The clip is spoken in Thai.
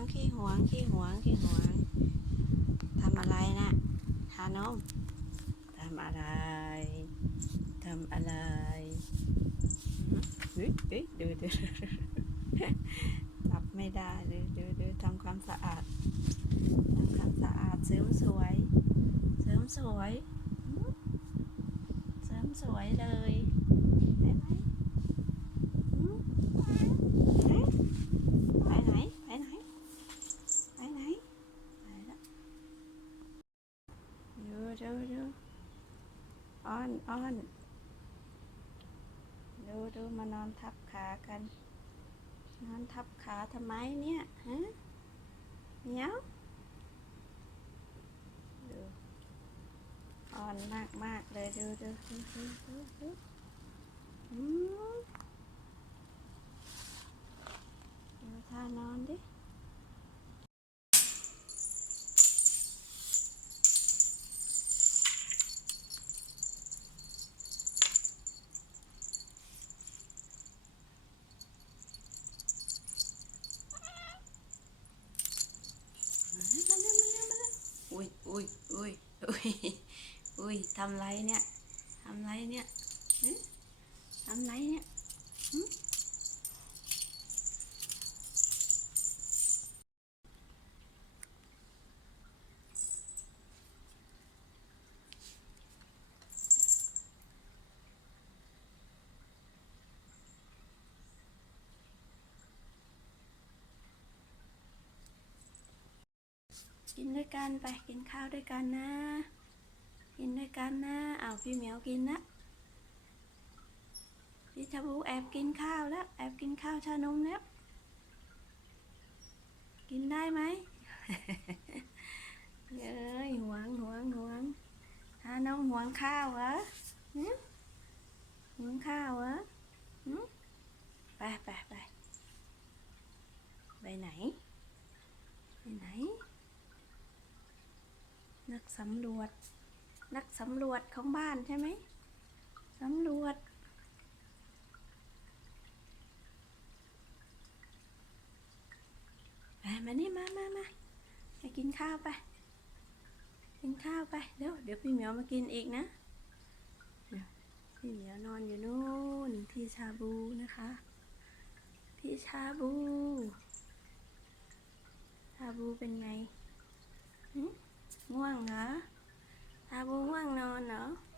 งขี้หวงขี้หวงขี้หวงทำอะไรนะทานมทำอะไรทำอะไรเฮ้ยเฮ้ยดูดูจับไม่ได้ดูดูดูทำความสะอาดทำความสะอาดเสริมสวย เสริมสวย เสริมสวยเลยได้ไหมหืมไหนไปไหน ไปไหน ไปไหน ไปแล้วดูดูดู อ้อนอ้อนดูดูมานอนทับขากัน นอนทับขาทำไมเนี่ยฮะเหนียวดูอ่อนมากมากๆเลยดูดูดูดูดูดูอืมดูท่านอนดิ มาเร็วมาเร็วมาเร็วมาเร็ว อุ้ยอุ้ยอุ้ยอุ้ยอุ้ยทำไรเนี่ยทำไรเนี่ยทำไรเนี่ย กินด้วยกันไปกินข้าวด้วยกันนะ กินด้วยกันนะเอาพี่เหมียวกินนะพี่ชาบูแอบกินข้าวแล้ว แอบกินข้าวชานมแล้วกินได้ไหมเอ้ยหวงหวงหวงฮาน้องหวงข้าวเหรอหึหวงข้าวเหรอหึไปไปไปไปไหน ไปไหน นักสำรวจ นักสำรวจของบ้านใช่ไหมสำรวจ มานี่มามามาไปกินข้าวไป กินข้าวไป เดี๋ยวเดี๋ยวพี่เหมียวมากินอีกนะ พี่เหมียวนอนอยู่นู่นที่ชาบูนะคะ ที่ชาบู ชาบูเป็นไงหึ ง่วงเหรอชาบูง่วงนอนเหรอหืม